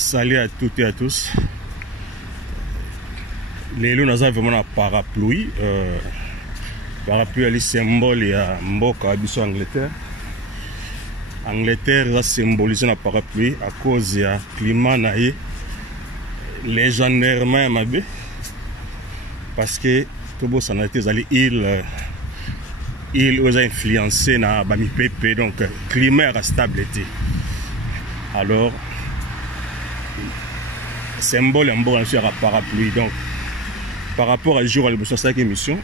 Salut à toutes et à tous. Les loups, nous avons vraiment un parapluie. Parapluie est le symbole de Mboka Abisso Angleterre. Angleterre a symbolisé le parapluie à cause du climat légendairement mabé. Parce que tout le monde a été il a influencé na bami pepe, donc climat est stable. Alors symbole en sur un parapluie. Donc par rapport à jour à l'émission de cette émission,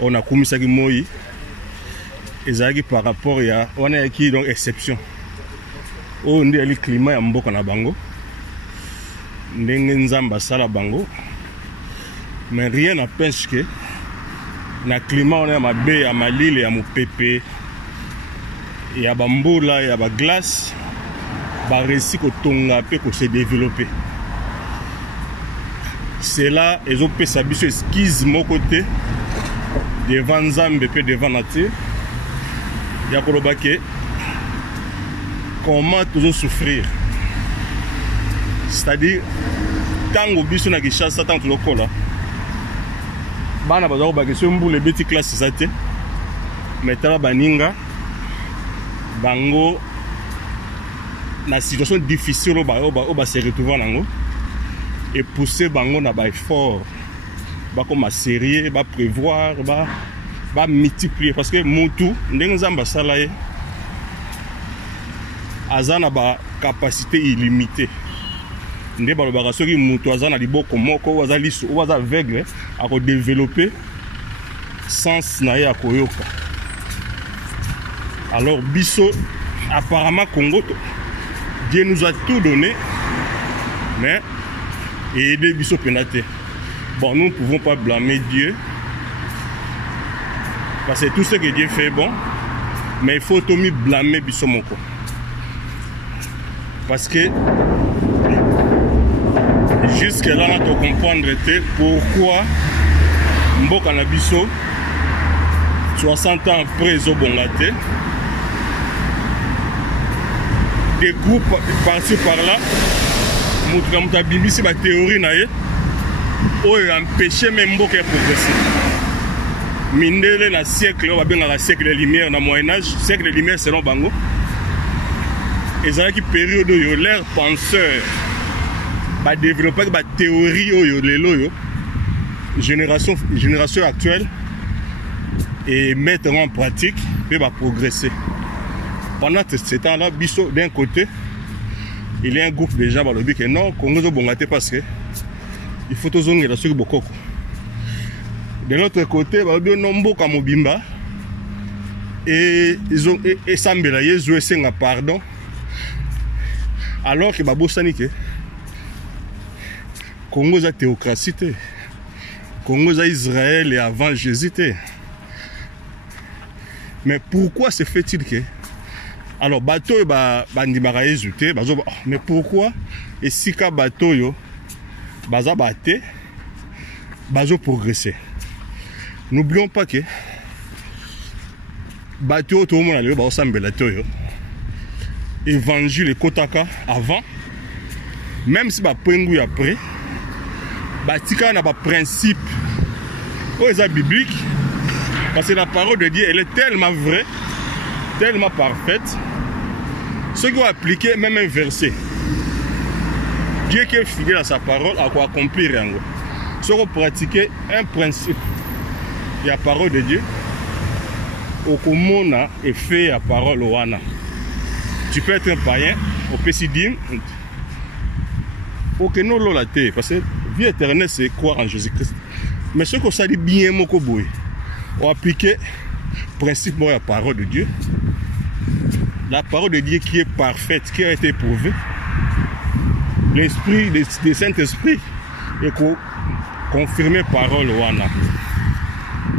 on a commis ça qui moi et par rapport à on a qui donc exception. On dit le climat en mboka na bango. Ndenge nzamba sala bango. Mais rien n'empêche que na climat on a ma baie, à ma lille, à mon pépé, et à bamboula, et à ma glace, bah réussi que tonga peut que se développer. C'est là ils ont fait sa biche esquisse mon côté devant Nzambe et devant nature. Il y a que comment toujours souffrir. C'est-à-dire tant au biche na kishasa tant tout le cola. Bana bazao ba question pour les petites classes ça té metala baninga bango na situation difficile au ba se retrouver nango et pousser bango na ba effort ba comme sérieux ba prévoir ba multiplier parce que mutu ndenge nzamba sala ye azana ba capacité illimitée. Nde balobaka soki mutu aza na liboko moko aza liso ou aza aveugle à développer sens na ye ya koyoka. Alors biso apparemment Congo Dieu nous a tout donné mais aider biso penate. Bon, nous ne pouvons pas blâmer Dieu parce que tout ce que Dieu fait est bon, mais il faut tout blâmer biso moko parce que jusque là, on doit comprendre pourquoi Mboka na biso 60 ans après ils ont bongaté. Des groupes par-ci par-là, Moutra Bimbisi ma théorie na ye, oh empêché même Mboka de progresser. Mindele na siècle, on va bien dans la siècle de lumière, dans Moyen Âge, siècle de lumière selon Bango. Et ça qui période où l'air penseur. Bah développer bah théorie génération actuelle et mettre en pratique et bah progresser. Pendant ce temps-là, biso d'un côté, il y a un groupe de gens qui disent que non, Congo est bongaté parce que il faut tous zonger la sur Bokoko. De l'autre côté, bah bien nombo comme Mobimba et ils ont et Sambela ils jouent un pardon alors que bah Bossanike Congo a théocratie, Congo a Israël et avant Jésus. Mais pourquoi se fait-il que alors bateau bandimara hésité, mais pourquoi et si ka bateau yo baza baté bazo progresser. N'oublions pas que bateau tout le monde allait ba sambela to yo. Évangile kotaka avant même si ba prengu après Batika n'a pas principe biblique parce que la parole de Dieu elle est tellement vraie, tellement parfaite. Ceux qui ont appliqué même un verset, Dieu qui est fidèle à sa parole à quoi accomplir rien. Ceux qui ont pratiqué un principe de la parole de Dieu, au commun est fait la parole au wana. Tu peux être un païen, au pésidim, au que nous la terre parce que vie éternelle, c'est croire en Jésus-Christ. Mais ce qu'on dit bien, on applique le principe de la parole de Dieu. La parole de Dieu qui est parfaite, qui a été éprouvée. L'esprit des Saint-Esprit est confirmé parole wana.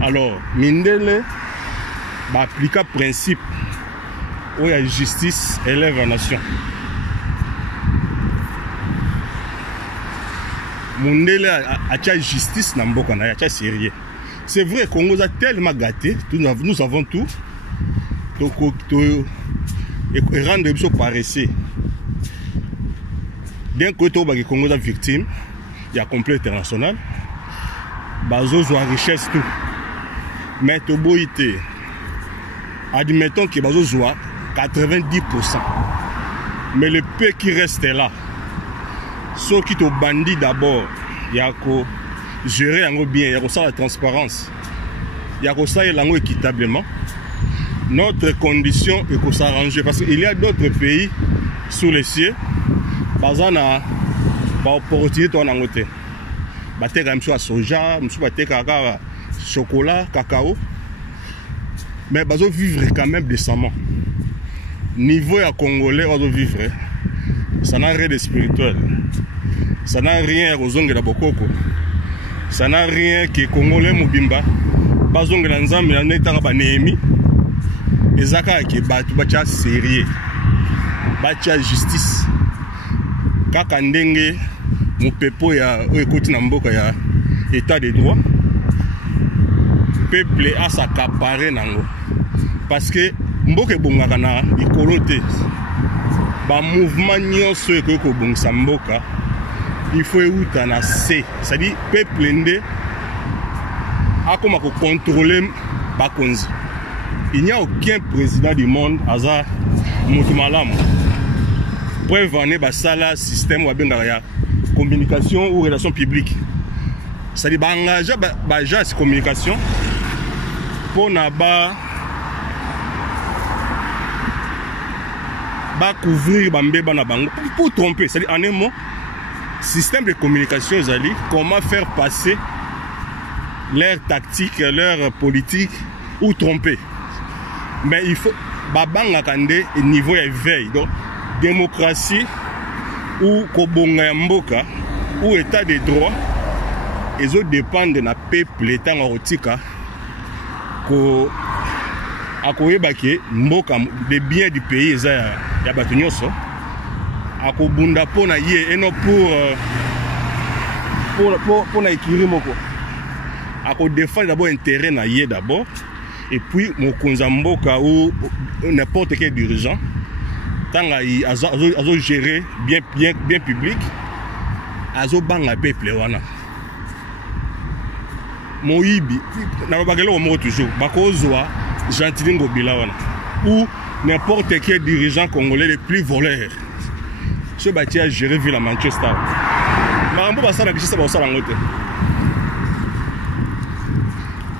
Alors, Mindele applique le principe où la justice élève la nation. Mondele a justice na mboka na ya sérieux. C'est vrai Congo a tellement gâté, nous avons tout. Et rendre biso paresseux. D'un côté, le Congo est victime, il y a complot international. Bazo a richesse tout. Mais Toboïté, admettons que Bazo a 90%. Mais le peu qui reste là, ceux qui sont bandits d'abord, il y a qu'à gérer bien, il y a qu'à la transparence, il y a qu'à faire équitablement. Notre condition est qu'on s'arrange parce qu'il y a d'autres pays sous les cieux, bazan a pas opportunité en Angleterre. Bater comme ça soja, monsieur bater caca, chocolat, cacao. Mais bazo vivre quand même décemment. Niveau à Congolais, bazo vivre. Ça n'a rien de spirituel. Ça n'a rien aux ongles de Bokoko. Ça n'a rien que Congolais Mubimba. Bazong de Nzambe na netanga ba Néhémie. Ezaka ke batu bacha sérieux. Bacha justice. Kaka ndenge mupepo ya ekoti na mboka ya état de droit. Peuple a s'accaparer nango. Parce que mboka ebongaka na ikolote. Ba mouvement nyonso ekoko bongisa mboka. Il faut outa na C. C'est-à-dire peuple ndé a comme à contrôler Bakonzi. Il n'y a aucun président du monde hasard Moutumalam. Preuve en est basala système ou bien communication ou relations publiques. C'est-à-dire engager l'agence de communication pour n'avoir couvrir pour tromper. C'est-à-dire en un mot, système de communication, comment faire passer leur tactique, leur politique ou tromper. Mais il faut babanga kande niveau éveil. Donc démocratie ou kobonga mboka ou état de droit, ils ont dépendent de la peuple état rotika ko akoyebake mboka des biens du pays ya batu nyonso akobunda pona ye et non pour na ikiri moko ako défendre d'abord intérêt na ye d'abord et puis mokonza mboka ou n'importe quel dirigeant tant azo gérer bien public azo banga peuple wana moyibi na bagelo mo toujours bakozwa Gentilin Ngobila wana ou n'importe quel dirigeant congolais le plus voleur ce bâti a géré ville à Manchester marambo basala biso ba osala ngote.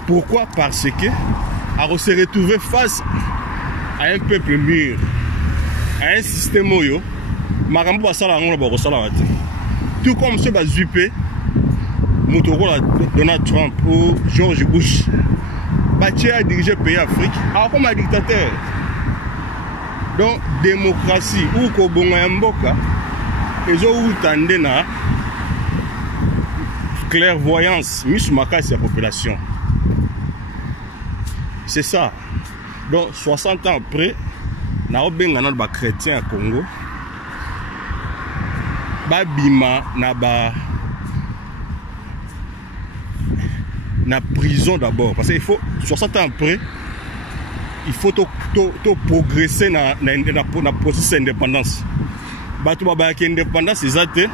Pourquoi? Parce que on se retrouver face à un peuple mûr, à un système moyo, marambo basala ngona ba osala wate. Tout comme ce Bazupé, Motorola Donald Trump ou George Bush, bâti a dirigé le pays Afrique, alors comme un dictateur. Donc démocratie ou kobonga mboka, ils ont tendé na clairvoyance, mismakasi la population. C'est ça. Donc 60 ans après, na obengana ba chrétien à Congo. Ba bima na prison d'abord parce qu'il faut 60 ans après il faut progresser na processus d'indépendance. Ba to ba ki indépendance exacte.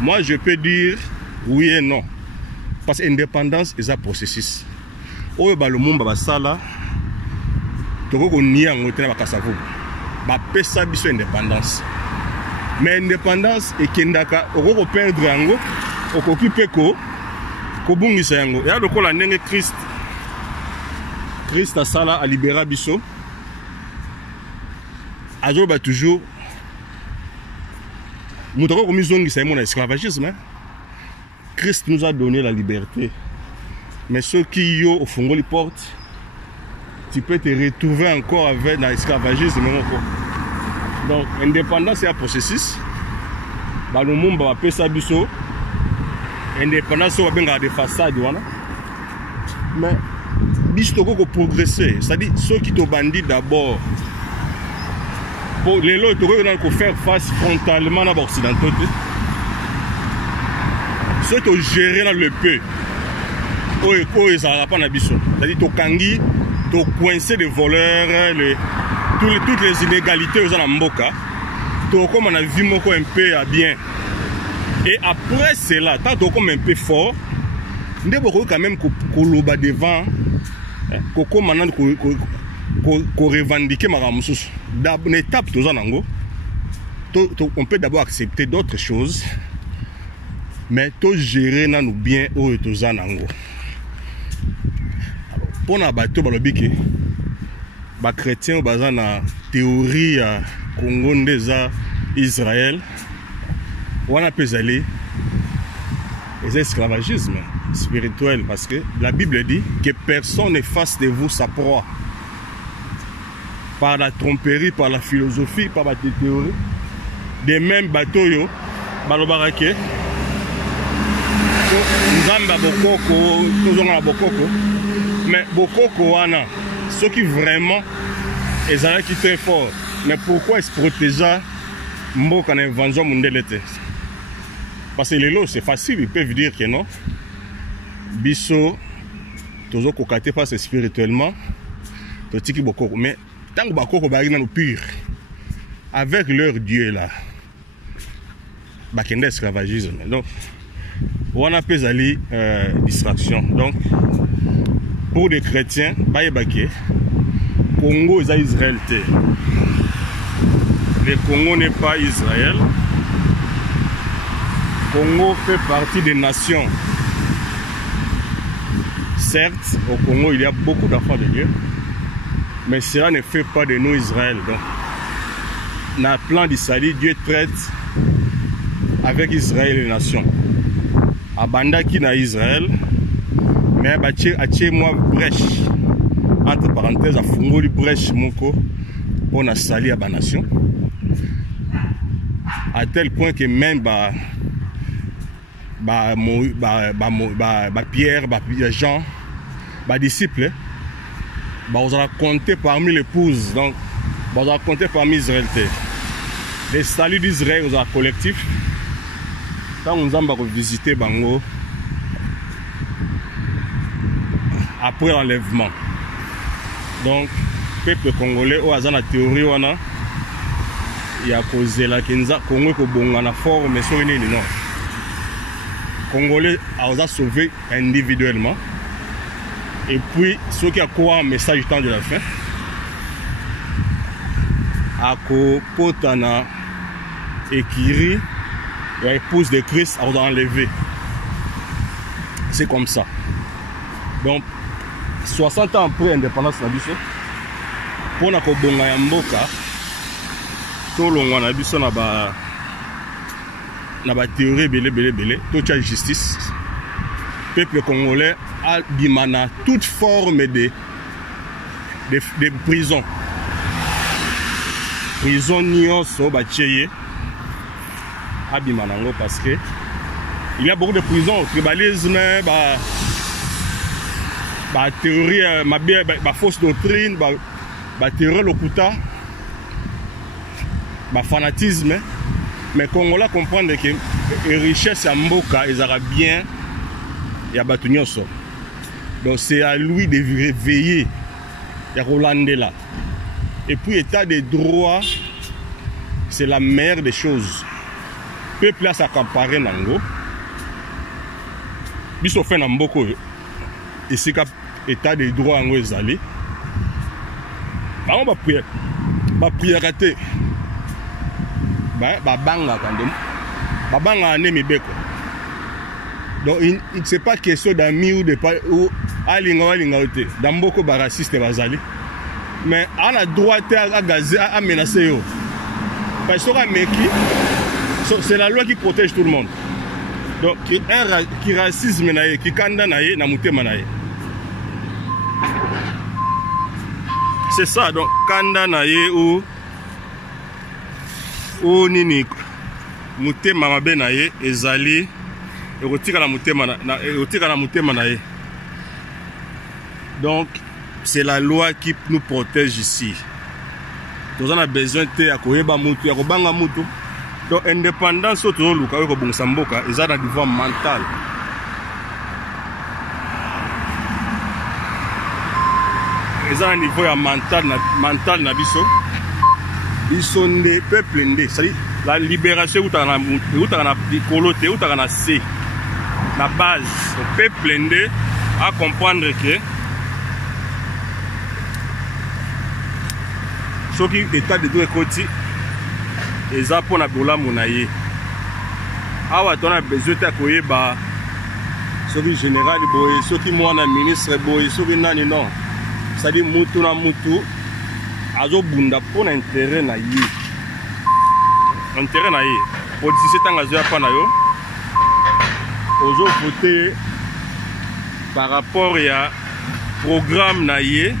Moi je peux dire oui et non parce que indépendance est un processus. Oyo ba le monde ba sala toko ko nia ngotena ba kasavu ba pesa biso indépendance. Mais indépendance et kendaka oko perdre yango okokipe ko bungisa yango ya lokola ndenge Christ a sala a libéra biso azoba toujours mutoko komizongisa mon esclavagisme. Christ nous a donné la liberté. Mais ceux qui y ont au fond les portes, tu peux te retrouver encore avec l'esclavagisme. Donc, indépendance c'est un processus. Dans le monde, on va appeler ça biso. Indépendance, on va bien garder façade. Mais, biso ko progresser. C'est-à-dire, ceux qui t'ont bandit d'abord, pour les lots, ils vont faire face frontalement à l'Occidentaux. Ceux qui ont géré dans le peu. C'est-à-dire que Kangi, tu coincé des voleurs, toutes les inégalités aux Mboka, comme on a vu mon un peu à bien. Et après cela, tant comme un peu fort, nous devons quand même koloba devant, koko maintenant qu'on revendique ma ramusus. D'abord étape tous en ango. On peut d'abord accepter d'autres choses, mais tout gérer na nous bien au tous en ango. Pour na bateau balobiki, ba chrétien bazan na théorie Congo ndeza Israël, on a pu aller les esclavagisme spirituel parce que la Bible dit que personne ne fasse de vous sa proie par la tromperie, par la philosophie, par la théorie. De même bateau yo balobarake nzamba bokoko tozonga bokoko mais bokoko wana ceux qui vraiment ezala qui très fort mais pourquoi se protéger mboka na invention mundelete parce que les lots c'est facile ils peuvent dire que non biso tozo kokate face spirituellement totiki bokoko mais tant que bakoko bari na le pur avec leur Dieu là bakende esclavagisme donc on a pas ali distraction donc pour les chrétiens baye Congo est Israël. Le Congo n'est pas Israël. Congo fait partie des nations. Certes, au Congo, il y a beaucoup d'enfants de Dieu, mais cela ne fait pas de nous Israël. Donc, dans le plan d'Israël, Dieu traite avec Israël et les nations. Abanda qui n'a Israël, mais atie moi brèche. Entre parenthèses, à Fungoli brèche moko on a sali à la nation. À tel point que même Pierre, Jean, disciples, on va compter parmi l'épouses, donc on va compter parmi Israël. Les saluts d'Israël aux collectifs. Quand on va visiter Bango après l'enlèvement. Donc, peuple congolais, au hasard la théorie, il y a causé la Kenza, Congo ko bonga na fort, mais so non. Congolais a sauvé individuellement. Et puis, ceux qui a quoi un message du temps de la fin, a ko potana ekiri, et épouse de Christ a enlevé. C'est comme ça. Donc, 60 ans après l'indépendance de Nabiso, pour na kobonga ya mboka, tolongwa na biso na ba théorie belé, toute la justice. Peuple congolais a dimana toute forme de prison. Prison nyonso ba tcheye a dimana ngo parce que il y a beaucoup de prisons, tribalisme, théorie, fausse doctrine, théorie lokuta, fanatisme. Mais Congolais comprendre que la richesse à Mboka, ils aura bien, il y a Batunyoso. Donc c'est à lui de veiller, il y a Rolandé là. Et puis l'état des droits, c'est la meilleure des choses. Peuple là s'accaparer Nango. Biso fait Namboko. Et c'est l'état des droits en Ouezali. On va prier. On va prier rater. Banga quand banga ané beko. Donc c'est pas question d'amis ou de ou alinga ote. Damboko ba raciste bazali. Mais on a droit à gazer à menacer yo. Parce que c'est la loi qui protège tout le monde. Donc qui racisme naie, qui kanda naie na mutema naie. C'est ça donc kanda naie ou nini mutema mabe naie ezali erotika na mutema naie. Donc c'est la loi qui nous protège ici. Nous avons besoin de koyeba mutu ya kobanga mutu. Donc indépendance to luka ko bongisa mboka eza na niveau mental. Eza na niveau ya mental na biso. ils sont des peuples ndé, c'est-à-dire la libération où tu as na coloté, où tu as na C, la base, le peuple ndé à comprendre que ce qui est état de deux côtés, et ça pour la bola monaye. Awa on a besoin de quoi ba, ce qui général boy, ce qui moi na ministre boy, ce qui nani non, c'est-à-dire mutu na mutu. Azo bunda pour l'intérêt na yé. Intérêt na yé. Politicien tangazo ya pana yo. Ozo voter par rapport à programme na yé.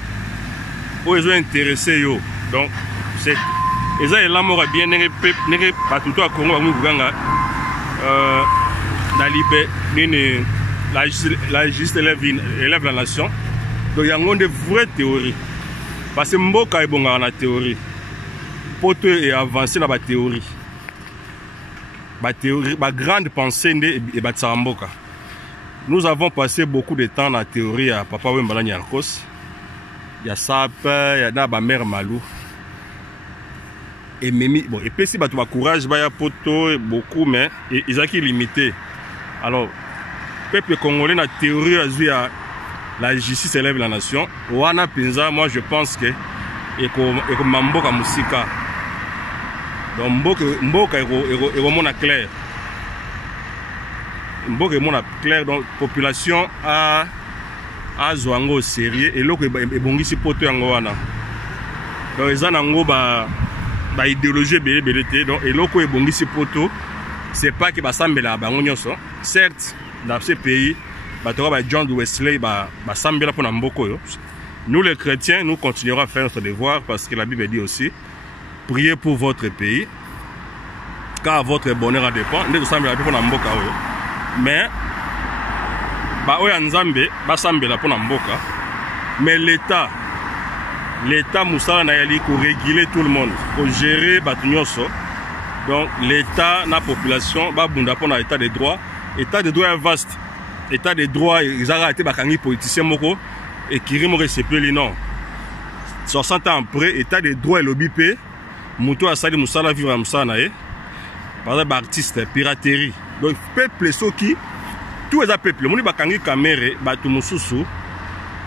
Ozo intéressé yo. Donc c'est eza elamora bien nenge patuto a Congo bangu kuganga na libé nini la juste élève la nation. Donc yango de vraie théorie. Parce que mboka est bon en théorie. Pour te avancer dans la théorie. La grande pensée est Batsaramboka. Nous avons passé beaucoup de temps dans la théorie à Papa Wembala Nyarkos. Il y a Sap, il y a ma mère Malou. Et Mimi, bon, et puis si tu as courage, il y a poto beaucoup, mais ils ont qui limité. Alors, le peuple congolais, la théorie, la justice élève la nation. Wana Pinza, moi je pense que et comme Mamboka Musika. Donc Mboka est vraiment clair. Mboka est vraiment clair. Donc population a Zouango sérieux et l'autre est bon ici pour tout Angoana. Donc ils ont Ango ba idéologie BLT. Donc et l'autre est bon ici pour tout. C'est pas que Basambela Bangonyoso. Certes, dans ce pays. John Wesley, nous les chrétiens, nous continuerons à faire notre devoir parce que la Bible dit aussi, priez pour votre pays, car votre bonheur dépend. Mais, mais l'État Moussala Nayali pour réguler tout le monde, pour gérer Batunyoso. Donc l'État, la population, l'état de droit. L'état de droit est vaste. État de droit, ils ont arrêté les politiciens et qui riment non. 60 ans après, état de droit et l'OBP, Moutou Asali Moussala vivre à Moussana, par exemple, artiste, piraterie. Donc, peuple, ceux qui, tous les peuples, Mouni Bakangi Kamere, Batou Moussoussou,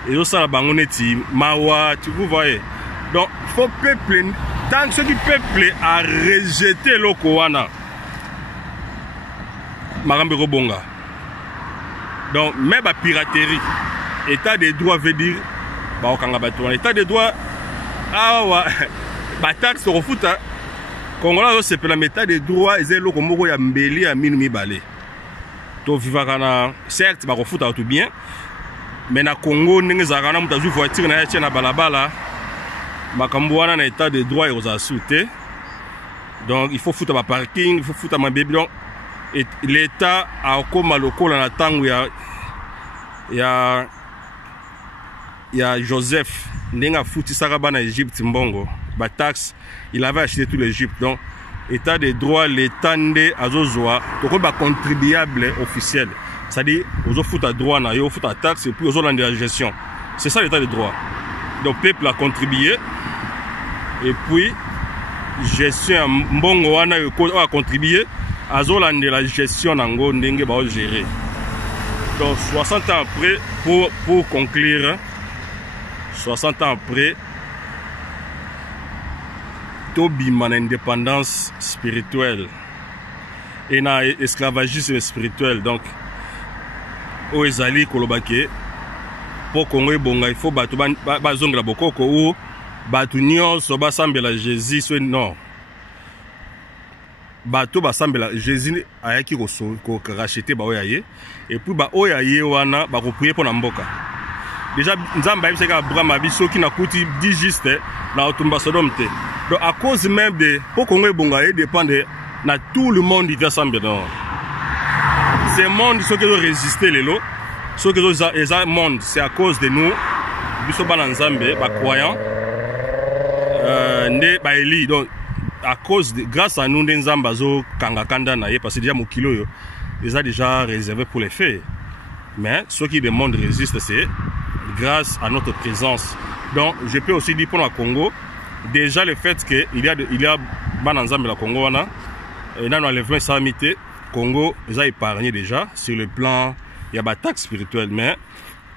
et aussi la Bangoneti, Mawa, tu vous voyez. Donc, il faut peuple, tant que ceux qui peuple a rejeté l'Okowana, Marambero Bonga. Donc, même la piraterie, état de droit veut dire, état de droit, taxe au foot, Congolais, c'est pour l'état de droit, ils ont le mot ya mbeli à minumi balé. Donc, certes, au foot tout bien, mais na Congo, nous avons une voiture na balabala, makambuana na état de droit et aux assutés. Donc, il faut foutre ma parking, il faut foutre ma bébé. Et l'État a comme le col en attendant il y a Joseph Nenga foutu Saraba en Égypte Mbongo ba taxe il avait acheté tout l'Égypte. Donc état de droit l'État ndé azozoa donc ba contribuable officiel, c'est-à-dire aux fout à droit na yo fout à taxe et puis aux autres de la gestion. C'est ça l'état de droit. Donc peuple a contribué et puis gestion Mbongo wana a contribué à la gestion nango ndenge ba gérer. Donc 60 ans après, pour conclure, 60 ans après, Tobima l'indépendance spirituelle et na esclavagisme spirituel. Donc, au Ezali Kolobake, pour Congo bonga, il faut battre bazongla bokoko ou battre nyonso basambela Jésus soit non. Bato basambela Jésus ayaki ko racheter ba oyaye et puis ba oyaye wana ba ko prier pour na mboka. Déjà nzamba yebisaka Abraham abiso ki na kuti dit juste na otumba Sodome te. Donc à cause même de pour Congo bonga dépend de na tout le monde qui assemble non. Ces monde ceux qui ont résisté les lots, ceux qui ont monde c'est à cause de nous biso ba nzambe ba croyants ne ba eli donc à cause de, grâce à nous, des ambazo kangakanda naye parce que déjà mon kilo ils ont déjà réservé pour les faits. Mais ceux qui demandent résistent, c'est grâce à notre présence. Donc je peux aussi dire pour le Congo, déjà le fait que il y a Bananzambe la Congo wana et dans l'enlèvement samité Congo ils a épargné déjà sur le plan il y a attaque spirituelle mais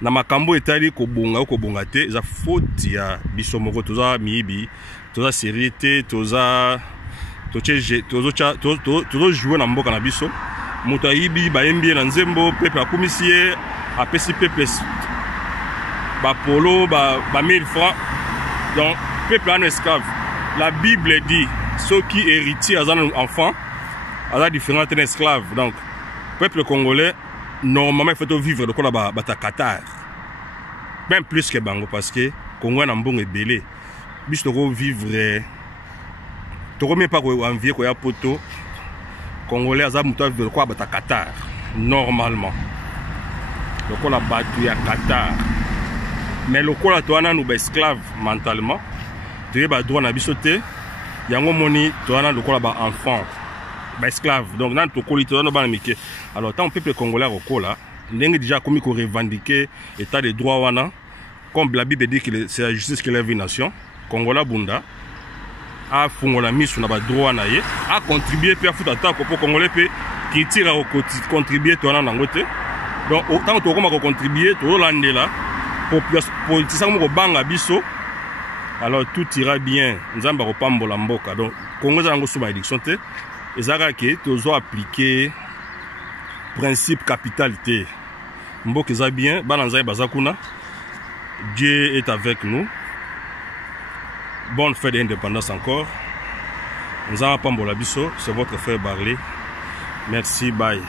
na makambo etali ko bonga te za faute ya biso moko toza mibi toza sérité toza jouer na mboka na biso moto ayibi bayembi na nzembo peuple akomisie apesi peuple ba polo ba 1000 francs donc peuple en esclave. La Bible dit ceux qui héritiers à un enfant à différents esclaves. Donc peuple congolais normalement il faut vivre de quoi là-bas Qatar. Même plus que Bango parce que Congo n'a bon et belé. Bis to vivre to même pas envier quoi ya poto congolais à muto vivre de quoi Qatar normalement. Donc on a battu à Qatar. Mais le quoi là toi nous esclave mentalement. Tu as droit à bisoter, il y a un moni, tu as le quoi là enfant, esclave. Donc dans ton colis, tu as le alors tant peuple congolais au cola, n'est déjà comme il revendiquer état de droit wana, comme la Bible dit que c'est la justice qui lève une nation, Congola Bunda a fongola mis sur la droit na ye, a contribué puis a foutu attaque pour congolais puis qui tire à contribuer toi dans l'angote. Donc autant tu as contribué, tu as landé là pour ça comme banga biso. Alors tout ira bien. Nous avons pas mbola mboka. Donc Congo zango sous malédiction te. Ezaka ke tozo appliquer principe capitalité. Mboka za bien. Bananzai bazakuna. Dieu est avec nous. Bonne fête d'indépendance encore. Nous avons pas mbola biso. C'est votre frère Barley. Merci. Bye.